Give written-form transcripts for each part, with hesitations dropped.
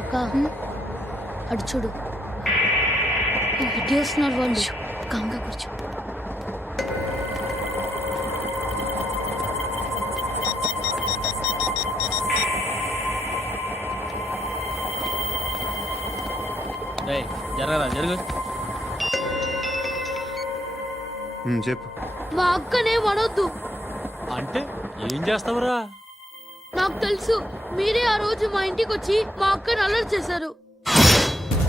అక్క అటు చూడు, ఇటు వస్తున్నారు వాళ్ళు. కాంగా కూర్చో. జరగరా జరుగు. చెప్పు. మా అక్కనే వడొద్దు. అంటే ఏం చేస్తావురా? నాకు తెలుసు, మీరే ఆ రోజు మా ఇంటికి వచ్చి మా అక్కని అల్లరి చేశారు.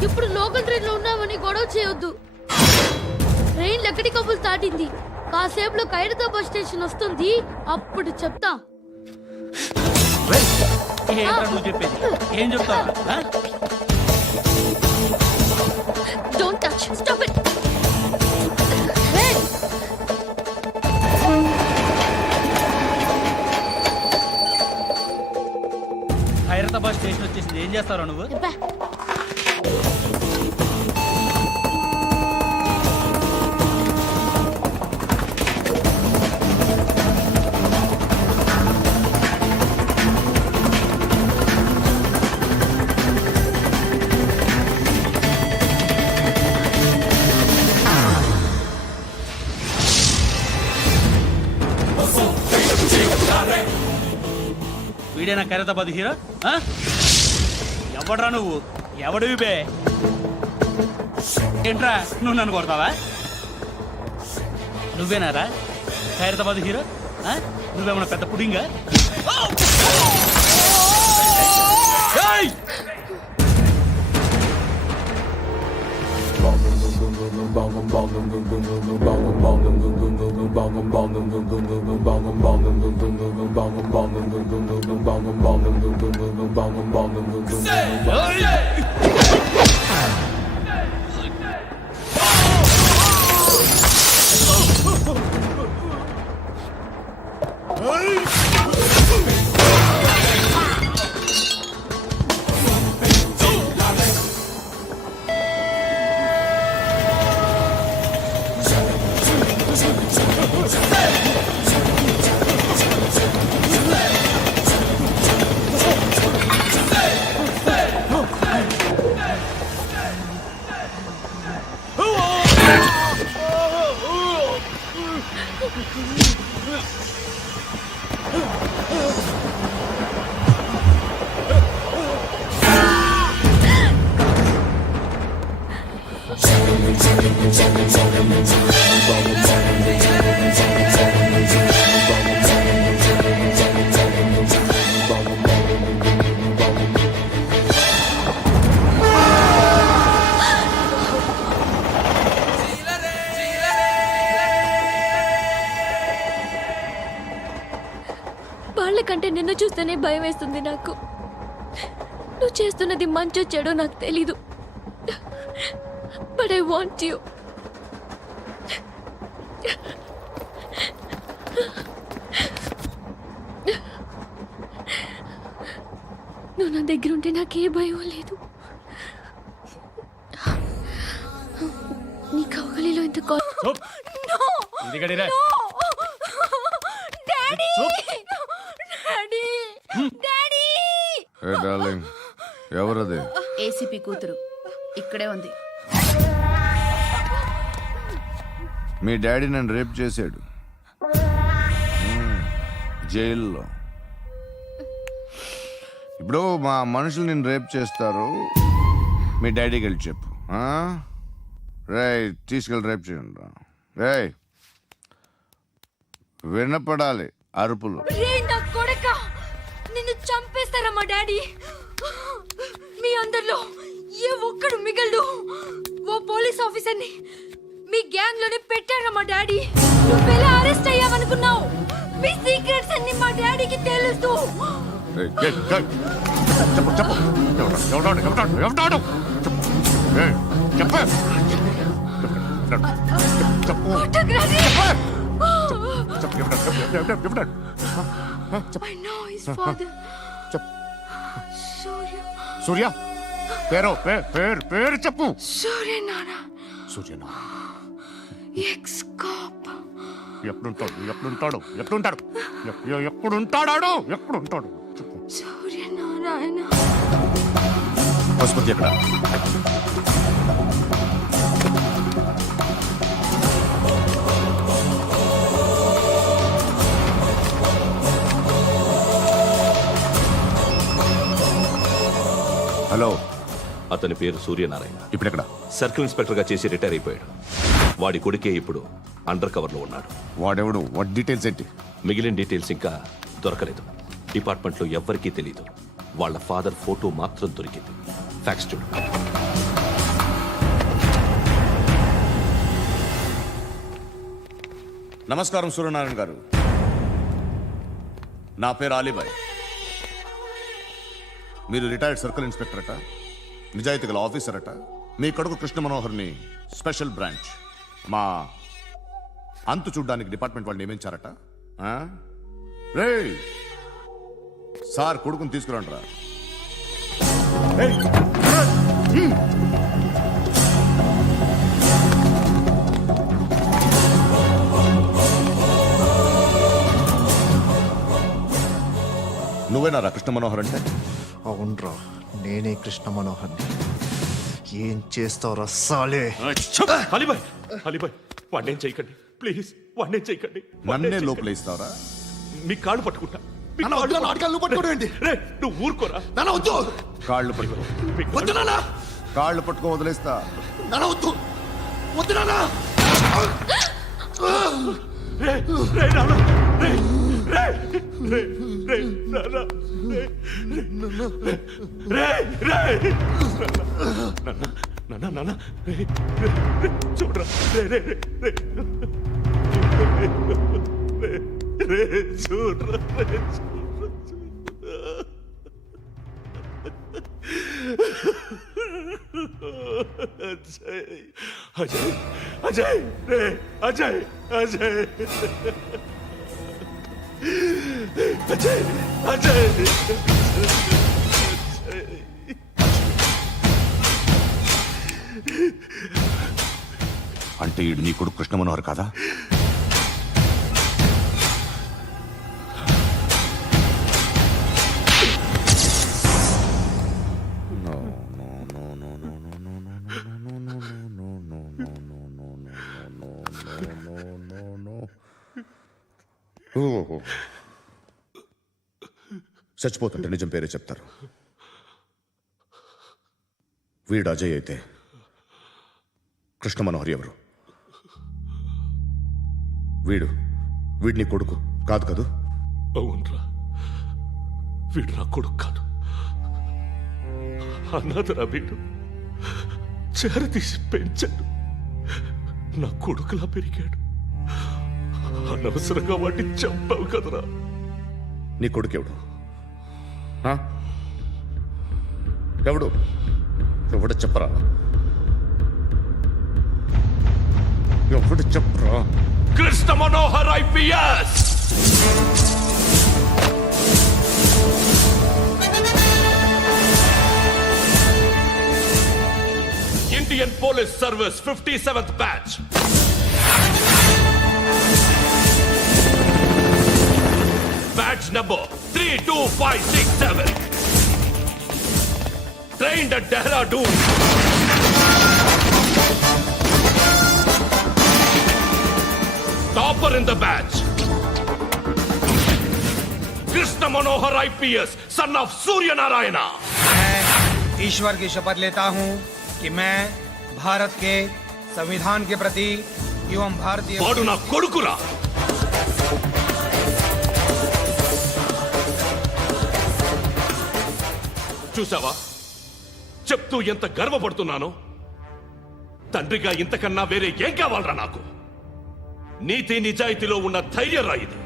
ఇప్పుడు లోకల్ ట్రైన్ లో ఉన్నామని గొడవ చేయొద్దు. ట్రైన్ లక్కడి కప్పులు దాటింది. కాసేపులో ఖైరతాబాద్ బస్ స్టేషన్ వస్తుంది, అప్పుడు చెప్తా. ఏంట్రా నువ్వు చెప్పేది? ఏం చెప్తావా? Don't touch. Stop it. Khairatabad station వచ్చేసింది, ఏం చేస్తావురా నువ్వు? వీడేనా ఖైరతాబాద్ హీరో? ఎవడ్రా నువ్వు? ఎవడివి బే? ఏంట్రా నువ్వు నన్ను కొడతావా? నువ్వేనారా ఖైరతాబాద్ హీరో? నువ్వేమన్నా పెద్ద పుడింగా? వాళ్ళకంటే నిన్ను చూస్తేనే భయం వేస్తుంది నాకు. నువ్వు చేస్తున్నది మంచో చెడో నాకు తెలీదు, బట్ ఐ వాంట్ యు. నువ్వు నా దగ్గర ఉంటే నాకే భయం లేదు. నీ కౌగలిలో ఇంత ఎవరది? ఏసీపీ కూతురు ఇక్కడే ఉంది. మీ డాడీ నన్ను రేప్ చేశాడు జైల్లో. ఇప్పుడు మా మనుషులు నిన్ను రేప్ చేస్తారు, మీ డాడీకి వెళ్ళి చెప్పు. రేయ్ తీసుకెళ్ళి రేప్ చేయండి. రేయ్ వినపడాలి అరుపులు. నిన్ను చంపేస్తారా మా డాడీ? మీ అందరిలో ఏ ఒక్కడు మిగలడు. ఓ పోలీస్ ఆఫీసర్ని మీ గ్యాంగ్ లోనే పెట్టారా మా డాడీ? నువ్వెలా అరెస్ట్ అయ్యావనుకున్నావు? మీ సీక్రెట్స్ అన్ని మా డాడీకి తెలుసు. I know his father. Surya పేరు చెప్పు. సూర్యనారాయణ. Suryanarayana ex cop. ఎప్పుడుంటాడు చెప్పు. సూర్యనారాయణ. పశుపతి ఎక్కడ? హలో, అతని పేరు సూర్యనారాయణ. ఇప్పుడెక్కడ? సర్కిల్ ఇన్స్పెక్టర్ గా చేసి రిటైర్ అయిపోయాడు. వాడి కొడుకే ఇప్పుడు అండర్ కవర్ లో ఉన్నాడు. వాడెవడు? వాట్ డీటెయిల్స్ ఏంటి? మిగిలిన డీటెయిల్స్ ఇంకా దొరకలేదు. డిపార్ట్మెంట్ లో ఎవ్వరికీ తెలియదు. వాళ్ళ ఫాదర్ ఫోటో మాత్రం దొరికింది. ఫ్యాక్స్ చూడు. నమస్కారం సూర్యనారాయణ గారు. నా పేరు అలీబాయ్. మీరు రిటైర్డ్ సర్కిల్ ఇన్స్పెక్టర్ అట, నిజాయితీ గల ఆఫీసర్ అట. మీ కొడుకు కృష్ణ మనోహర్ని స్పెషల్ బ్రాంచ్ మా అంతు చూడ్డానికి డిపార్ట్మెంట్ వాళ్ళు నియమించారట. రే సార్, కొడుకుని తీసుకురండి రా. నువ్వేనారా కృష్ణ మనోహర్ అంటే? అవునరా, నేనే కృష్ణ మనోహర్ని. ఏం చేస్తావురా సాలే? అలీబాయ్, అలీబాయ్, వాడినేం చేయకండి ప్లీజ్, వాడినేం చేయకండి. నన్నే లోపలేస్తావరా? మీ కాళ్ళు పట్టుకుంటా. మీ నాన్న వద్దు, నాటకాలు నువ్వు పట్టుకోవడం ఏంటి? రే, నువ్వు ఊరుకోరా. నాన్న వద్దు, కాళ్ళు పట్టుకో. మీ వద్దు నాన్న, కాళ్ళు పట్టుకో, వదిలేస్తా. నాన్న వద్దు, వద్దు నాన్న. రే, రే, నాన్న, రే, రే, రే, రే, నాన్న, రే, రే, రే, నాన్న, నాన్న, రే, రే, రే, చూడరా, రే, రే, రే, రే, రే, రే, చూడరా, రే, అజయ్, అజయ్, అజయ్, రే, అజయ్, అజయ్, అజయ్, అజయ్, అంటే ఈడు నీ కొడుకు కృష్ణ మనోహర్ కాదా? చచ్చిపోతుంటే నిజం పేరే చెప్తారు. వీడు అజయ్ అయితే కృష్ణ మనోహర్ ఎవరు? వీడిని కొడుకు కాదు కదూ? అవునరా, వీడు నా కొడుకు కాదు, అనాథరా. వీడు చేరతీసి పెంచాడు, నా కొడుకులా పెరిగాడు. అనవసరంగా వాడిని చంపావు కదరా. నీ కొడుకెవడు? ఎవడు? ఎవడు చెప్పరా? ఎవడు చెప్పరా? Krishna Manohar IPS. Indian police service 57th batch. Batch number 32567. Trained at Dehradun. Topper in the batch. Krishna Manohar IPS, son of Surya Narayana. मैं ईश्वर की शपथ लेता हूं कि मैं भारत के संविधान के प्रति एवं भारतीय వాడు నా కొడుకురా. చూసావా, చెప్తూ ఎంత గర్వపడుతున్నానో. తండ్రిగా ఇంతకన్నా వేరే ఏం కావాలరా నాకు? నీతి నిజాయితీలో ఉన్న ధైర్యం రా ఇది.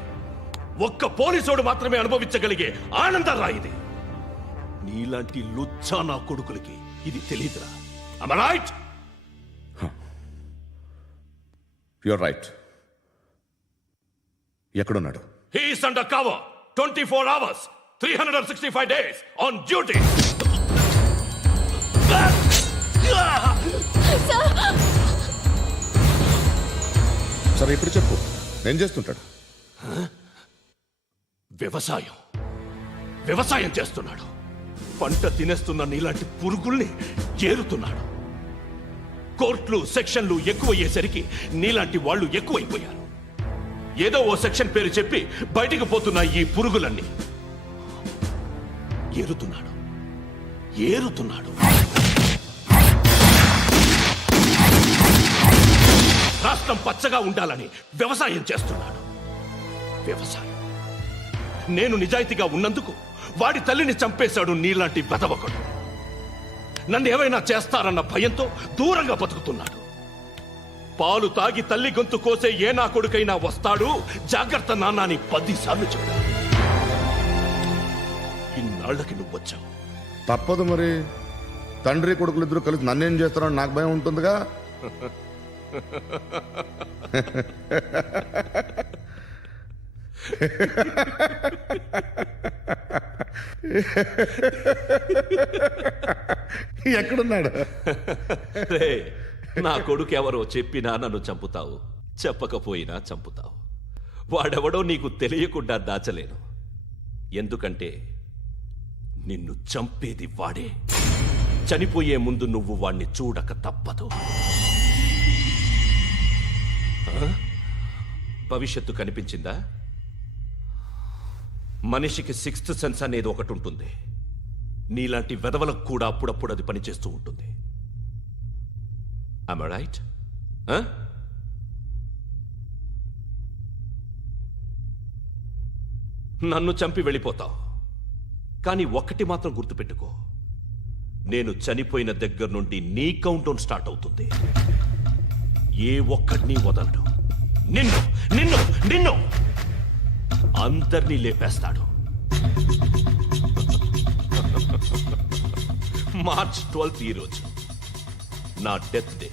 ఒక్క పోలీసోడు మాత్రమే అనుభవించగలిగే ఆనందం రా ఇది. నీలాంటి లుచ్చా నా కొడుకులకి ఇది తెలీదురా. Am I right? You're right. ఎక్కడున్నాడు? He is under cover 24 hours 365 days on duty. సరే, ఇప్పుడు చెప్పు, ఏం చేస్తుంటాడు? వ్యవసాయం చేస్తున్నాడు. పంట తినేస్తున్న నీలాంటి పురుగుల్ని ఏరుతున్నాడు. కోర్టులు సెక్షన్లు ఎక్కువయ్యేసరికి నీలాంటి వాళ్ళు ఎక్కువైపోయారు. ఏదో ఓ సెక్షన్ పేరు చెప్పి బయటికి పోతున్న ఈ పురుగులన్నీ ఏరుతున్నాడు. రాష్ట్రం పచ్చగా ఉండాలని వ్యవసాయం చేస్తున్నాడు. వ్యవసాయం. నేను నిజాయితీగా ఉన్నందుకు వాడి తల్లిని చంపేశాడు నీలాంటి బెదవకుడు. నన్ను ఏమైనా చేస్తారన్న భయంతో దూరంగా బతుకుతున్నాడు. పాలు తాగి తల్లి గొంతు కోసే ఏ నా కొడుకైనా వస్తాడు, జాగ్రత్త నాన్న అని 10 సార్లు చెప్పాడు. ఇన్నాళ్ళకి నువ్వు వచ్చావు. తప్పదు మరి. తండ్రి కొడుకులు ఇద్దరు కలిసి నన్నేం చేస్తారని నాకు భయం ఉంటుందిగా. ఎక్కడున్నాడు? రే, నా కొడుకు ఎవరో చెప్పినా నన్ను చంపుతావు, చెప్పకపోయినా చంపుతావు. వాడెవడో నీకు తెలియకుండా దాచలేను. ఎందుకంటే నిన్ను చంపేది వాడే. చనిపోయే ముందు నువ్వు వాణ్ణి చూడక తప్పదు. భవిష్యత్తు కనిపించిందా? మనిషికి 6th సెన్స్ అనేది ఒకటి ఉంటుంది. నీలాంటి వెధవలకు కూడా అప్పుడప్పుడు అది పనిచేస్తూ ఉంటుంది. Am I right? నన్ను చంపి వెళ్ళిపోతావు. కానీ ఒక్కటి మాత్రం గుర్తుపెట్టుకో, నేను చనిపోయిన దగ్గర నుండి నీ కౌంటౌన్ స్టార్ట్ అవుతుంది. ఏ ఒక్కడిని వదలడు. నిన్ను నిన్ను నిన్ను అందరినీ లేపేస్తాడు. మార్చ్ 12th ఈ రోజు నా డెత్ డే.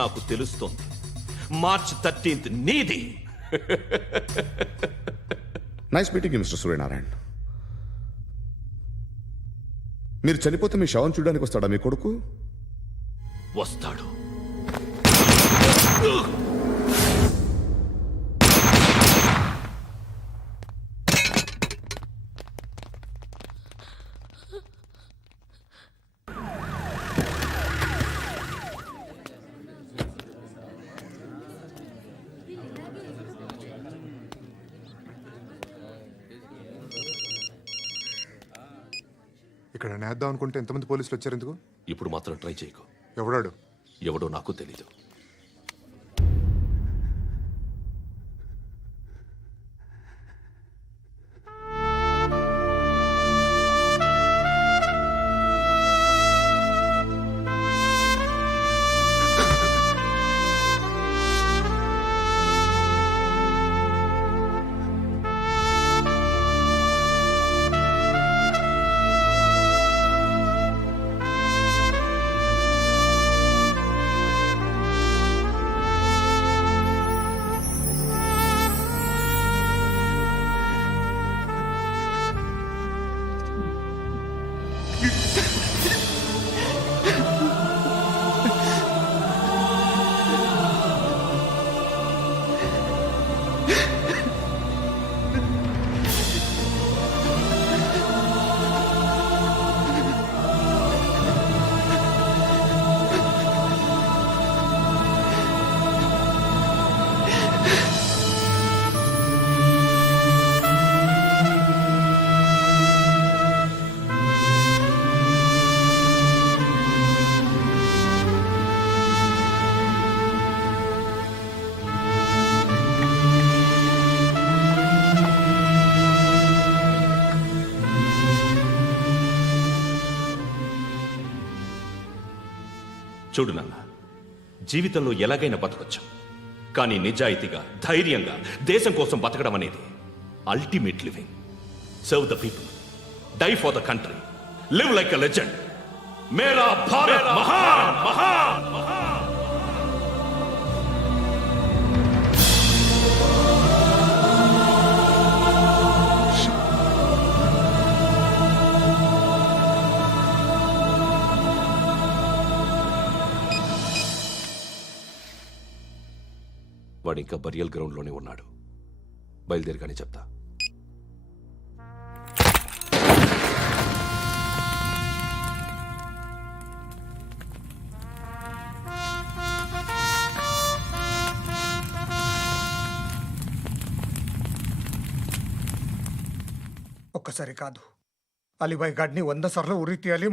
నాకు తెలుస్తోంది. మార్చ్ 13th నీది. Nice meeting mister Suryanarayana. మీరు చనిపోతే మీ శవం చూడడానికి వస్తాడా మీ కొడుకు? వస్తాడు. ఇక్కడ నేద్దాం అనుకుంటే ఎంతమంది పోలీసులు వచ్చారు ఎందుకు? ఇప్పుడు మాత్రం ట్రై చేయకు. ఎవడాడు? ఎవడో నాకు తెలీదు. చూడు నాన్న, జీవితంలో ఎలాగైనా బతకొచ్చు. కానీ నిజాయితీగా, ధైర్యంగా దేశం కోసం బతకడం అనేది ultimate living. Serve the people, die for the country, live like a legend. మేరా భారత్ మహాన్ మహాన్ మహాన్. వాడు ఇంకా బరియల్ గ్రౌండ్లోనే ఉన్నాడు. బయలుదేరగానే చెప్తా. ఒక్కసారి కాదు, అలీబాయ్ గాడిని 100 సార్లు ఉరి తీయాలి.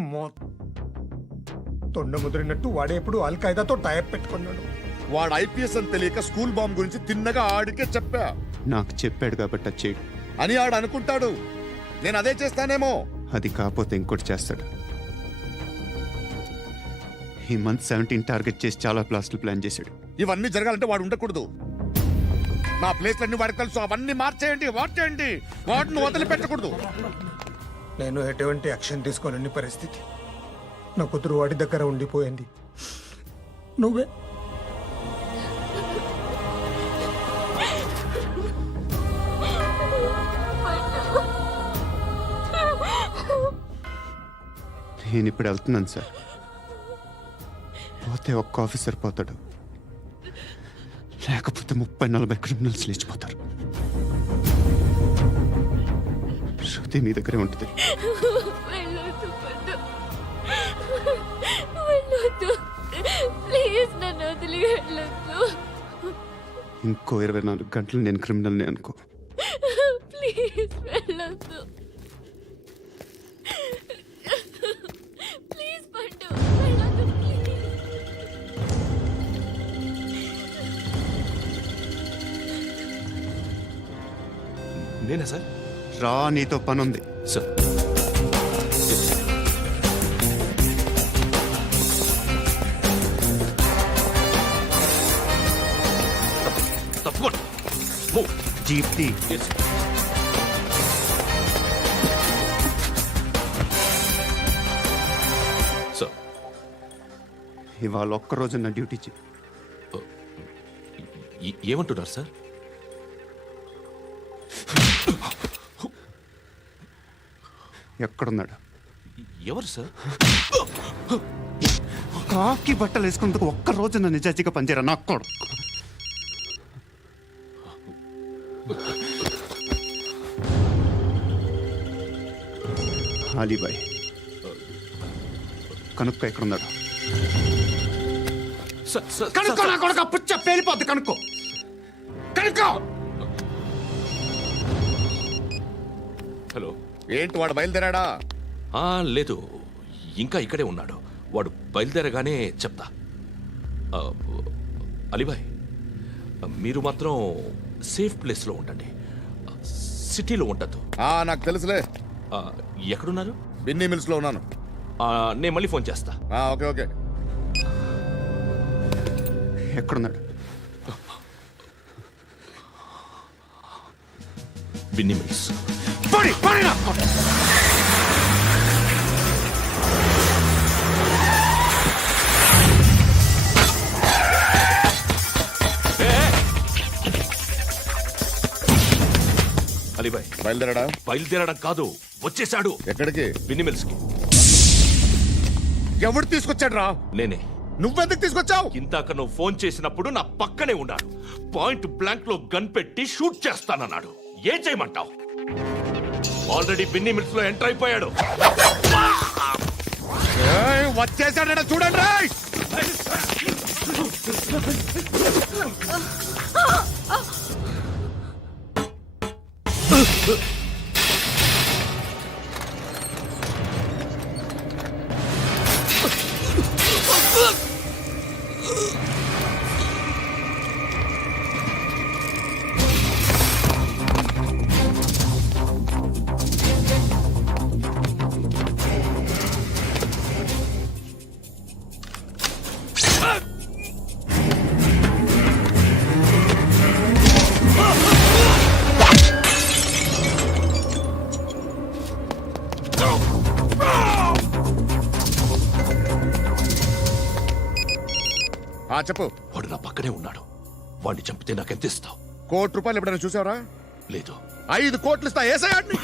తొండ ముదిరినట్టు వాడే ఎప్పుడు అల్ ఖైదాతో టైప్ పెట్టుకున్నాడు. వాడు ఐపీఎస్ అని తెలియక స్కూల్ బాంబ్ గురించి తిన్నగా ఆడికే చెప్పా నాకు చెప్పాడు కాబట్టి అది చేయడు. అని ఆడు అనుకుంటాడు. నేను అదే చేస్తానేమో. అది కాకపోతే ఇంకోటి చేస్తాడు. ఈ మంత్ 17 టార్గెట్ చేసి చాలా ప్లాస్టులు ప్లాన్ చేశాడు. ఇవన్నీ జరగాలంటే వాడు ఉండకూడదు. నా ప్లేస్లన్నీ వాడికి తెలుసు. అవన్నీ మార్చేయండి, వార్చేయండి. వాటిని వదిలిపెట్టకూడదు. నేను ఎటువంటి యాక్షన్ తీసుకోలేని పరిస్థితి. నా కూతురు వాడి దగ్గర ఉండిపోయింది. నువ్వే నేను ఇప్పుడు వెళ్తున్నాను సార్. పోతే ఒక్క ఆఫీసర్ పోతాడు, లేకపోతే 30-40 క్రిమినల్స్ లేచిపోతారు. శృతి మీ దగ్గరే ఉంటుంది. వెళ్ళొద్దు పద్దు. వెళ్ళొద్దు. ప్లీజ్ నన్ను వదిలి వెళ్ళొద్దు. ఇంకో 24 గంటలు నేను క్రిమినల్ని అనుకో. ప్లీజ్ వెళ్ళొద్దు. ప్లీజ్ పట్టు వెళ్ళొద్దు. నేనా సార్? రా, నీతో పని ఉంది. సార్ తప్పకుండా జీప్తి సార్. ఇవాళ ఒక్కరోజు నా డ్యూటీ చేయి. ఏమంటున్నారు సార్? ఎక్కడున్నాడు? ఎవరు సార్? కాకి బట్టలు వేసుకున్నందుకు ఒక్కరోజు నా నిజాజీగా పనిచేయరా నాకు కూడా. అలీబాయ్ కనుక్కో ఎక్కడున్నాడు. కనుక్కో నా కొడుకు. పుచ్చ పేలిపోద్ది. కనుక్కో కనుక్కో. హలో. ఏంటి వాడు బయలుదేరాడా? లేదు, ఇంకా ఇక్కడే ఉన్నాడు. వాడు బయలుదేరగానే చెప్తా. అలీబాయ్, మీరు మాత్రం సేఫ్ ప్లేస్లో ఉండండి. సిటీలో ఉండద్దు. నాకు తెలుసులే. ఎక్కడున్నారు? బిన్నీ మిల్స్ లో ఉన్నాను. నేను మళ్ళీ ఫోన్ చేస్తా. Okay okay. ఎక్కడున్నాడు? బిన్నీ మిల్స్. అలీబాయ్ బయలుదేరాడా? బయలుదేరడం కాదు, వచ్చేసాడు. ఎక్కడికి? బిన్నీ మిల్స్ కి. ఎవడు తీసుకొచ్చాడు రా? నేనే. నువ్వెందుకు తీసుకొచ్చావు? ఇందాక నువ్వు ఫోన్ చేసినప్పుడు నా పక్కనే ఉన్నాడు. పాయింట్ బ్లాంక్ లో గన్ పెట్టి షూట్ చేస్తానన్నాడు. ఏం చేయమంటావు? ఆల్రెడీ బిన్నీ మిల్స్ లో ఎంటర్ అయిపోయాడు. వచ్చేసాడ చూడండి రా. చెప్పు. వాడు నా పక్కనే ఉన్నాడు. వాడిని చంపితే నాకెంత ఇస్తావు? ₹1 ఎప్పుడైనా చూసావరా? లేదు. 5 కోట్లు ఇస్తా. ఏసయాడిని.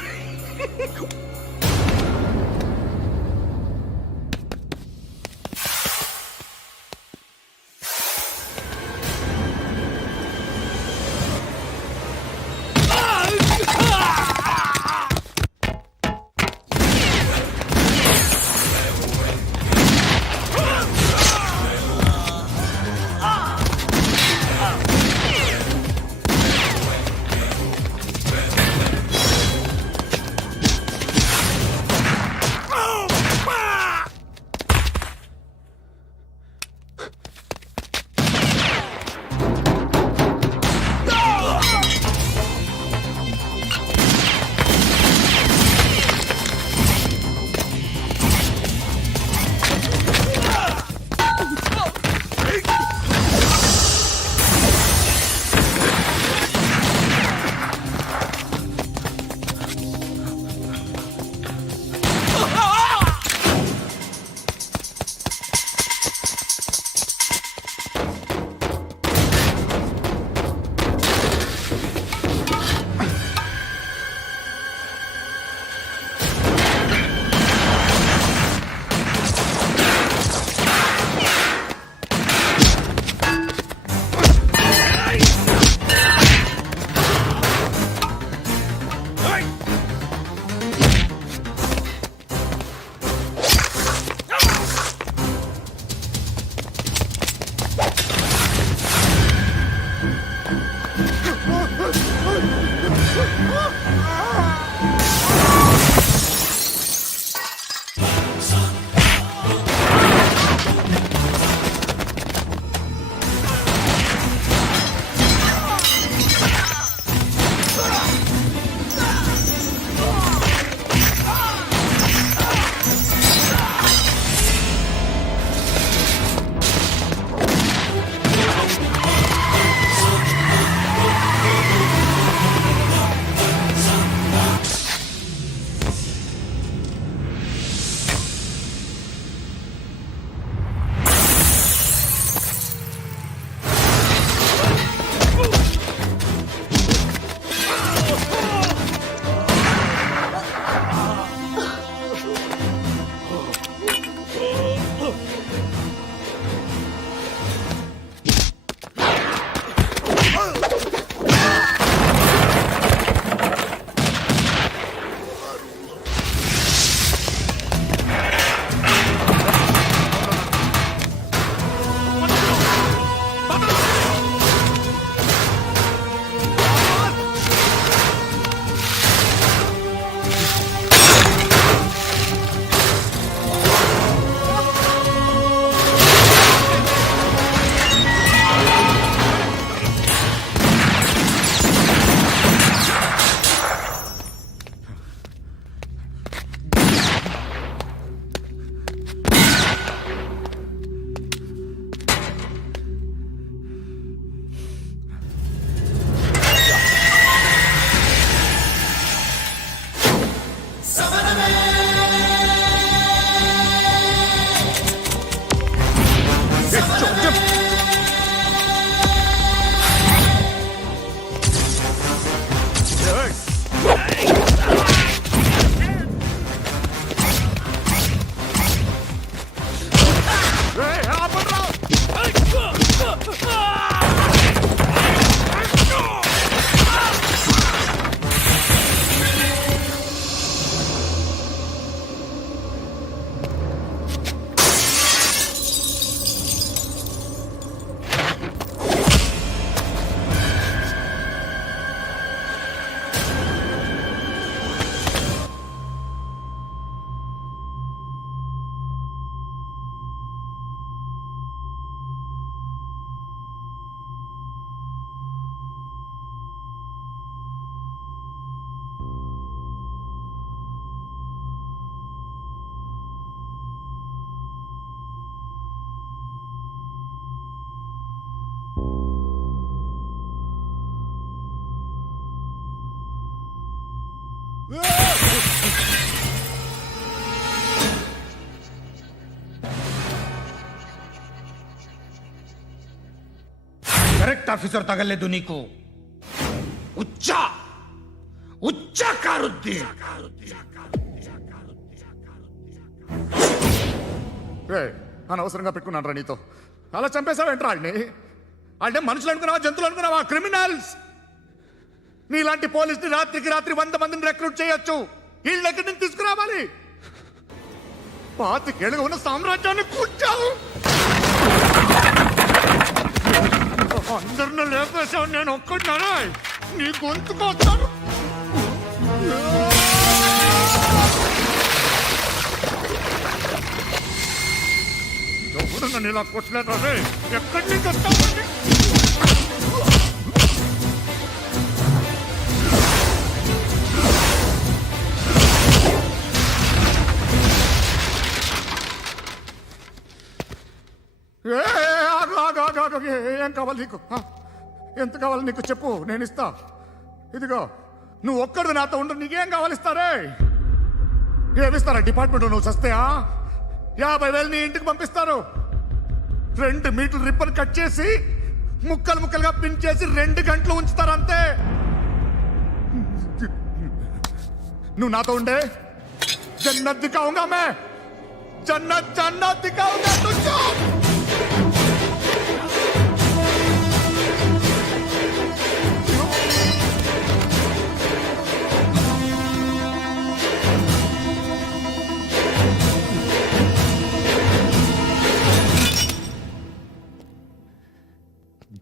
కరెక్ట్ ఆఫీసర్ తగలేదు నీకు. ఉచ్చా ఉచ్చా కారుద్ది. అనవసరంగా పెట్టుకున్నాను రా నీతో. అలా చంపేశావేంట్రా ఆడిని? అంటే మనుషులు అనుకున్నావా, జంతువులు అనుకున్నావా? క్రిమినల్స్. నీలాంటి పోలీసుని రాత్రికి రాత్రి 100 మందిని రిక్రూట్ చేయొచ్చు. వీళ్ళ దగ్గర నుంచి తీసుకురావాలి. 25 ఏళ్ళుగా ఉన్న సామ్రాజ్యాన్ని కూర్చావు. అందరిని లేపేశావు, నేను ఒక్కడినారా? నీ గొంతుకొస్తాను. ఎవరు నన్ను ఇలా కొట్టలేదా? ఎక్కడి నుంచి వస్తామండి? ఏం కావాలి నీకు? ఎంత కావాలి నీకు చెప్పు, నేను ఇస్తా. ఇదిగో నువ్వు ఒక్కడు నాతో ఉండు. నీకేం కావాలి ఇస్తారే? ఏమిస్తారా డిపార్ట్మెంట్? నువ్వు చస్తేయా 50,000 నీ ఇంటికి పంపిస్తారు. 2 మీటర్లు రిబ్బన్ కట్ చేసి ముక్కలు ముక్కలుగా పిన్ చేసి 2 గంటలు ఉంచుతారు అంతే. నువ్వు నాతో ఉండే జన్నత్ దిఖాऊंगा मैं, జన్నత్ జన్నత్ దిఖాऊंगा तुझको.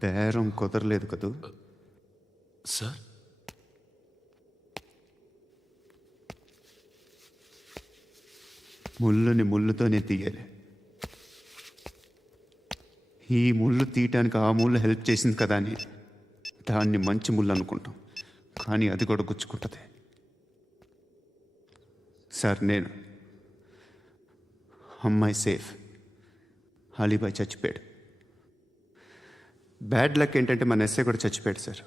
బేరం కుదరలేదు కదూ? సార్, ముళ్ళుని ముళ్ళుతోనే తీయాలి. ఈ ముళ్ళు తీయటానికి ఆ ముళ్ళు హెల్ప్ చేసింది కదా అని దాన్ని మంచి ముళ్ళు అనుకుంటాం, కానీ అది కూడా గుచ్చుకుంటుంది. సార్, నేను అమ్మాయి సేఫ్, అలీబాయ్ చచ్చిపోయాడు. బ్యాడ్ లక్ ఏంటంటే మన ఎస్ఐ కూడా చచ్చిపోయాడు సార్.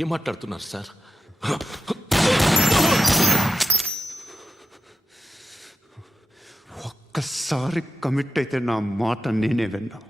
ఏం మాట్లాడుతున్నారు సార్? ఒక్కసారి కమిట్ అయితే నా మాట నేనే విన్నా.